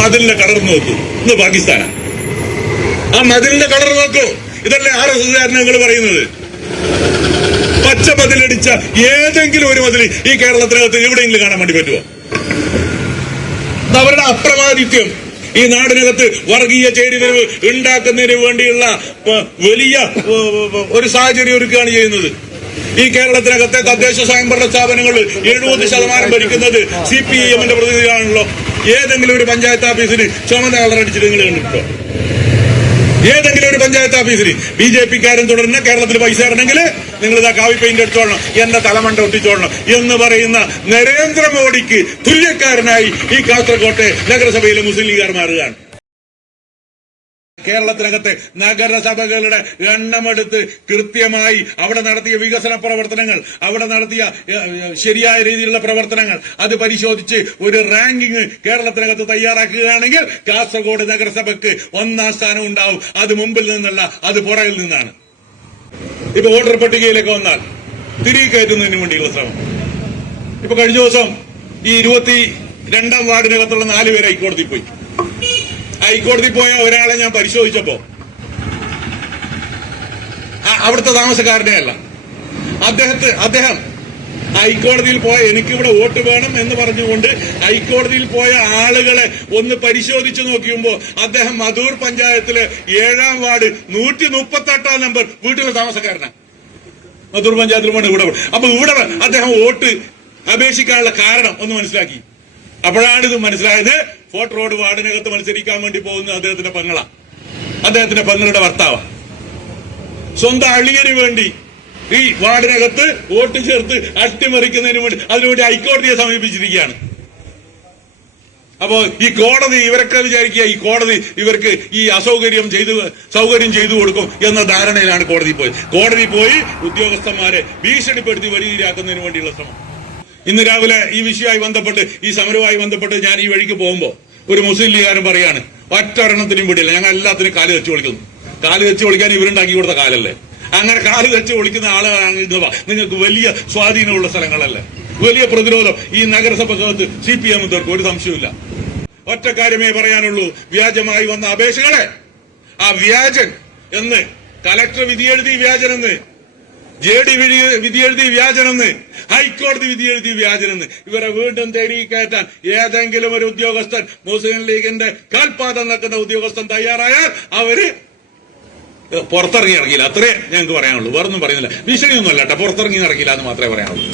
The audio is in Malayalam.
മതിലിന്റെ കളർ നോക്കൂ, ഇന്ന് പാകിസ്ഥാനാ. ആ മതിലിന്റെ കളർ നോക്കൂ. ഇതല്ലേ RSSകാരന് നിങ്ങൾ പറയുന്നത്? പച്ച മതിലടിച്ച ഏതെങ്കിലും ഒരു മതിൽ ഈ കേരളത്തിനകത്ത് എവിടെയെങ്കിലും കാണാൻ വേണ്ടി പറ്റുമോ? അവരുടെ അപ്രമാദിത്യം ഈ നാടിനകത്ത് വർഗീയ ചേരിതിരിവ് ഉണ്ടാക്കുന്നതിന് വേണ്ടിയുള്ള വലിയ ഒരു സാഹചര്യം ഒരുക്കുകയാണ് ചെയ്യുന്നത്. ഈ കേരളത്തിനകത്തെ തദ്ദേശ സ്വയംഭരണ സ്ഥാപനങ്ങൾ 70% ഭരിക്കുന്നത് CPIM-ന്റെ പ്രതിനിധിയാണല്ലോ. ഏതെങ്കിലും ഒരു പഞ്ചായത്ത് ഓഫീസിന് ചുമന്ന കളറടിച്ചിട്ട് നിങ്ങൾ കണ്ടിട്ടോ? ഏതെങ്കിലും ഒരു പഞ്ചായത്ത് ഓഫീസിന് BJP-ക്കാരൻ തുടരുന്ന കേരളത്തിൽ പൈസ ഇറങ്ങണമെങ്കിൽ നിങ്ങൾ ഇതാ കാവി പെയിന്റ് അടിച്ചോളണം, എന്റെ തലമണ്ട ഒട്ടിച്ചോളണം എന്ന് പറയുന്ന നരേന്ദ്രമോദിക്ക് തുല്യക്കാരനായി ഈ കാസർകോട്ടെ നഗരസഭയിലെ മുസ്ലിം ലീഗുകാർ മാറുകയാണ്. കേരളത്തിനകത്തെ നഗരസഭകളുടെ എണ്ണമെടുത്ത് കൃത്യമായി അവിടെ നടത്തിയ വികസന പ്രവർത്തനങ്ങൾ, അവിടെ നടത്തിയ ശരിയായ രീതിയിലുള്ള പ്രവർത്തനങ്ങൾ അത് പരിശോധിച്ച് ഒരു റാങ്കിങ് കേരളത്തിനകത്ത് തയ്യാറാക്കുകയാണെങ്കിൽ കാസർഗോഡ് നഗരസഭയ്ക്ക് 1ാം സ്ഥാനം ഉണ്ടാവും. അത് മുമ്പിൽ നിന്നല്ല, അത് പുറകിൽ നിന്നാണ്. ഇപ്പൊ വോട്ടർ പട്ടികയിലേക്ക് വന്നാൽ തിരികെ കയറ്റുന്നതിന് വേണ്ടിയുള്ള ശ്രമം. ഇപ്പൊ കഴിഞ്ഞ ദിവസം ഈ 22ാം വാർഡിനകത്തുള്ള 4 പേര് ഹൈക്കോടതി പോയി. ഹൈക്കോടതി പോയ ഒരാളെ ഞാൻ പരിശോധിച്ചപ്പോ അവിടുത്തെ താമസക്കാരനെ അല്ല, അദ്ദേഹം ഹൈക്കോടതിയിൽ പോയ എനിക്കിവിടെ വോട്ട് വേണം എന്ന് പറഞ്ഞുകൊണ്ട് ഹൈക്കോടതിയിൽ പോയ ആളുകളെ ഒന്ന് പരിശോധിച്ചു നോക്കിയുമ്പോ അദ്ദേഹം മധൂർ പഞ്ചായത്തിലെ 7ാം വാർഡ് 138ാം നമ്പർ വീട്ടിലെ താമസക്കാരനാണ്. മധൂർ പഞ്ചായത്തിൽ വേണം ഇവിടെ. അപ്പൊ ഇവിടെ അദ്ദേഹം വോട്ട് അപേക്ഷിക്കാനുള്ള കാരണം ഒന്ന് മനസ്സിലാക്കി. അപ്പോഴാണ് ഇത് മനസ്സിലായത്. ഫോർട്ട് റോഡ് വാർഡിനകത്ത് മത്സരിക്കാൻ വേണ്ടി പോകുന്ന അദ്ദേഹത്തിന്റെ പെങ്ങളാ, അദ്ദേഹത്തിന്റെ പെങ്ങളുടെ ഭർത്താവ്. സ്വന്തം അളിയന് വേണ്ടി ഈ വാർഡിനകത്ത് വോട്ട് ചേർത്ത് അട്ടിമറിക്കുന്നതിന് വേണ്ടി അതിനുവേണ്ടി ഹൈക്കോടതിയെ സമീപിച്ചിരിക്കുകയാണ്. അപ്പോ ഈ കോടതി ഇവരൊക്കെ വിചാരിക്കുക ഈ കോടതി ഇവർക്ക് ഈ സൗകര്യം ചെയ്തു കൊടുക്കും എന്ന ധാരണയിലാണ് കോടതി പോയത്. കോടതി പോയി ഉദ്യോഗസ്ഥന്മാരെ ഭീഷണിപ്പെടുത്തി വലിയരാക്കുന്നതിന് വേണ്ടിയുള്ള ശ്രമം. ഇന്ന് രാവിലെ ഈ വിഷയവുമായി ബന്ധപ്പെട്ട്, ഈ സമരവുമായി ബന്ധപ്പെട്ട് ഞാൻ ഈ വഴിക്ക് പോകുമ്പോ ഒരു മുസ്ലിം ലീഗുകാരൻ പറയാണ്, ഒറ്റ ഒരെണ്ണത്തിനും വിടില്ല, ഞങ്ങൾ എല്ലാത്തിനും കാല് വെച്ച് വിളിക്കുന്നു. കാല് വെച്ച് വിളിക്കാൻ ഇവരുണ്ടാക്കി കൊടുത്ത കാലല്ലേ? അങ്ങനെ കാല് വെച്ച് വിളിക്കുന്ന ആളുകളാണ് നിങ്ങൾക്ക് വലിയ സ്വാധീനമുള്ള സ്ഥലങ്ങളല്ലേ? വലിയ പ്രതിരോധം ഈ നഗരസഭകൾക്ക് CPM-ക്കാർക്ക് ഒരു സംശയമില്ല. ഒറ്റ കാര്യമേ പറയാനുള്ളൂ, വ്യാജമായി വന്ന അപേക്ഷകളെ ആ വ്യാജൻ എന്ന് കലക്ടർ വിധിയെഴുതി വ്യാജനെന്ന്, JD വിധിയെഴുതി വ്യാജനെന്ന്, ഹൈക്കോടതി വിധിയെഴുതി വ്യാജനെന്ന് ഇവരെ വീണ്ടും തേടി കയറ്റാൻ ഏതെങ്കിലും ഒരു ഉദ്യോഗസ്ഥൻ, മുസ്ലിം ലീഗിന്റെ കാൽപാദം നടക്കുന്ന ഉദ്യോഗസ്ഥൻ തയ്യാറായാൽ അവര് പുറത്തിറങ്ങി ഇറങ്ങിയില്ല. അത്രേ ഞങ്ങൾക്ക് പറയാനുള്ളൂ. വേറൊന്നും പറയുന്നില്ല. ഭീഷണിയൊന്നും അല്ല കേട്ടോ, പുറത്തിറങ്ങി ഇറങ്ങിയില്ല എന്ന് മാത്രമേ പറയാനുള്ളൂ.